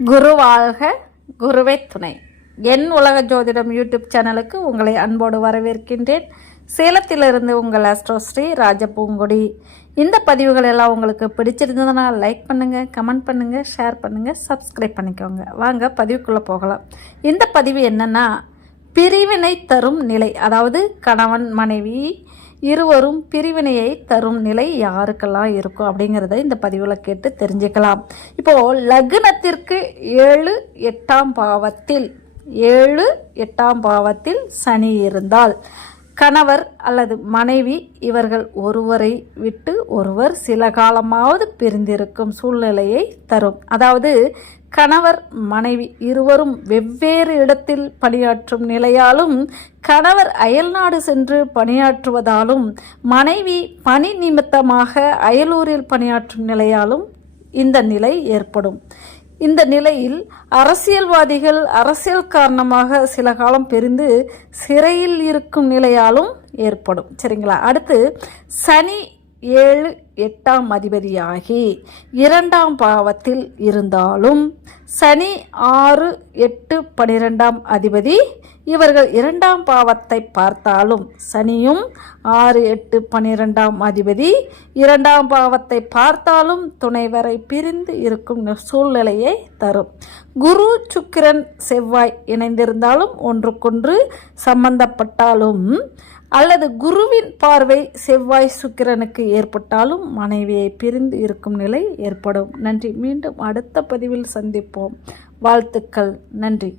குரு வாழ்க குருவே துணை. என் உலக ஜோதிடம் யூடியூப் சேனலுக்கு உங்களை அன்போடு வரவேற்கின்றேன். சேலத்திலிருந்து உங்கள் அஸ்ட்ரோஸ்ரீ ராஜபூங்குடி. இந்த பதிவுகள் எல்லாம் உங்களுக்கு பிடிச்சிருந்ததுன்னா லைக் பண்ணுங்கள் கமெண்ட் பண்ணுங்கள் ஷேர் பண்ணுங்கள் சப்ஸ்கிரைப் பண்ணிக்கோங்க. வாங்க பதிவுக்குள்ளே போகலாம். இந்த பதிவு என்னென்னா பிரிவினை தரும் நிலை அதாவது கணவன் மனைவி இருவரும் பிரிவினையை தரும் நிலை யாருக்கெல்லாம் இருக்கும் அப்படிங்கிறத இந்த பதிவில் கேட்டு தெரிஞ்சுக்கலாம். இப்போது லக்னத்திற்கு ஏழு எட்டாம் பாவத்தில் ஏழு எட்டாம் பாவத்தில் சனி இருந்தால் கணவர் அல்லது மனைவி இவர்கள் ஒருவரை விட்டு ஒருவர் சில காலமாவது பிரிந்திருக்கும் சூழ்நிலையை தரும். அதாவது கணவர் மனைவி இருவரும் வெவ்வேறு இடத்தில் பணியாற்றும் நிலையாலும் கணவர் அயல்நாடு சென்று பணியாற்றுவதாலும் மனைவி பணி நிமித்தமாக அயலூரில் பணியாற்றும் நிலையாலும் இந்த நிலை ஏற்படும். இந்த நிலையில் அரசியல்வாதிகள் அரசியல் காரணமாக சில காலம் பிரிந்து சிறையில் இருக்கும் நிலையாலும் ஏற்படும். சரிங்களா? அடுத்து சனி ஏழு எட்டாம் அதிபதியாகி இரண்டாம் பாவத்தில் இருந்தாலும் சனி ஆறு எட்டு பனிரெண்டாம் அதிபதி இவர்கள் இரண்டாம் பாவத்தை பார்த்தாலும் சனியும் ஆறு எட்டு பனிரெண்டாம் அதிபதி. இரண்டாம் பாவத்தை பார்த்தாலும் துணைவரை பிரிந்து இருக்கும் சூழ்நிலையை தரும். குரு சுக்கிரன் செவ்வாய் இணைந்திருந்தாலும் ஒன்றுக்கொன்று சம்பந்தப்பட்டாலும் அல்லது குருவின் பார்வை செவ்வாய் சுக்கிரனுக்கு ஏற்பட்டாலும் மனைவியை பிரிந்து இருக்கும் நிலை ஏற்படும். நன்றி. மீண்டும் அடுத்த பதிவில் சந்திப்போம். வாழ்த்துக்கள். நன்றி.